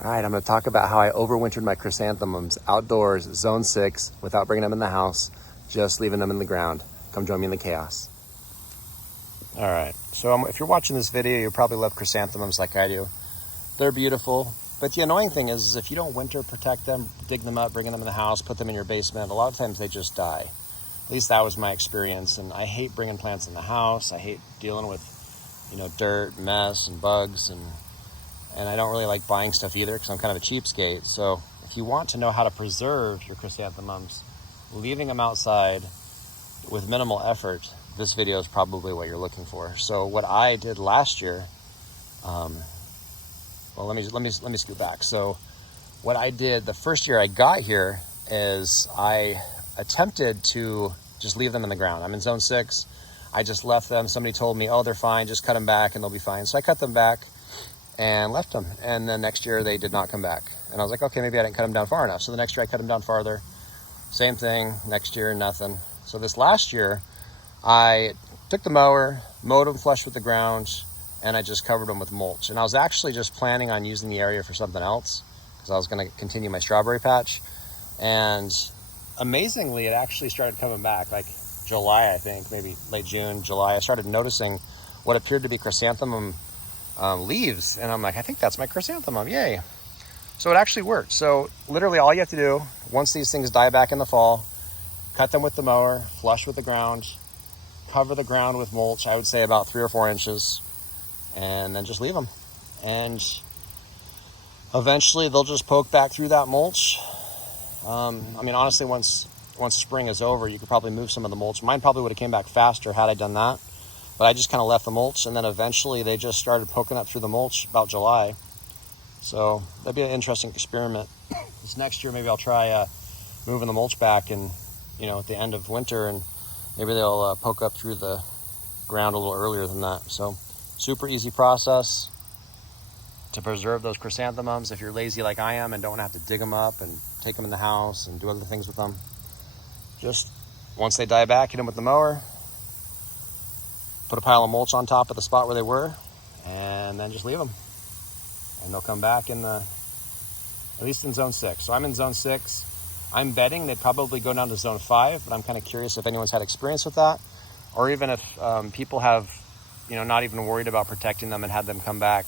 All right, I'm going to talk about how I overwintered my chrysanthemums outdoors, zone 6, without bringing them in the house, just leaving them in the ground. Come join me in the chaos. All right, so if you're watching this video, you probably love chrysanthemums like I do. They're beautiful, but the annoying thing is if you don't winter protect them, dig them up, bring them in the house, put them in your basement, a lot of times they just die. At least that was my experience, and I hate bringing plants in the house. I hate dealing with, dirt, mess, and bugs, and I don't really like buying stuff either because I'm kind of a cheapskate. So if you want to know how to preserve your chrysanthemums, leaving them outside with minimal effort, this video is probably what you're looking for. So what I did last year, let me scoot back. So what I did the first year I got here is I attempted to just leave them in the ground. I'm in zone 6. I just left them. Somebody told me, oh, they're fine, just cut them back and they'll be fine. So I cut them back and left them. And then next year they did not come back. And I was like, okay, maybe I didn't cut them down far enough. So the next year I cut them down farther. Same thing, next year, nothing. So this last year, I took the mower, mowed them flush with the ground, and I just covered them with mulch. And I was actually just planning on using the area for something else because I was gonna continue my strawberry patch. And amazingly, it actually started coming back, like July, I think, maybe late June, July. I started noticing what appeared to be chrysanthemum leaves, and I'm like, I think that's my chrysanthemum, yay. So it actually worked. So literally all you have to do, once these things die back in the fall, cut them with the mower, flush with the ground, cover the ground with mulch, I would say about 3 or 4 inches, and then just leave them. And eventually they'll just poke back through that mulch. Honestly, once spring is over, you could probably move some of the mulch. Mine probably would have came back faster had I done that. But I just kind of left the mulch, and then eventually they just started poking up through the mulch about July. So that'd be an interesting experiment. This next year, maybe I'll try moving the mulch back and, at the end of winter, and maybe they'll poke up through the ground a little earlier than that. So super easy process to preserve those chrysanthemums if you're lazy like I am and don't want to have to dig them up and take them in the house and do other things with them. Just once they die back, hit them with the mower, put a pile of mulch on top of the spot where they were, and then just leave them. And they'll come back at least in zone 6. So I'm in zone 6. I'm betting they'd probably go down to zone 5, but I'm kind of curious if anyone's had experience with that, or even if people have, not even worried about protecting them and had them come back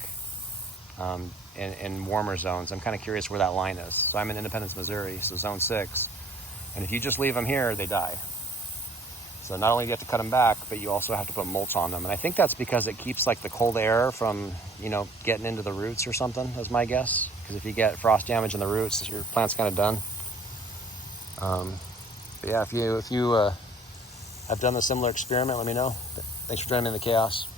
in warmer zones. I'm kind of curious where that line is. So I'm in Independence, Missouri, so zone 6. And if you just leave them here, they die. So not only do you have to cut them back, but you also have to put mulch on them. And I think that's because it keeps like the cold air from, getting into the roots or something, is my guess. Because if you get frost damage in the roots, your plant's kind of done. But yeah, if you have done a similar experiment, let me know. Thanks for joining me in the chaos.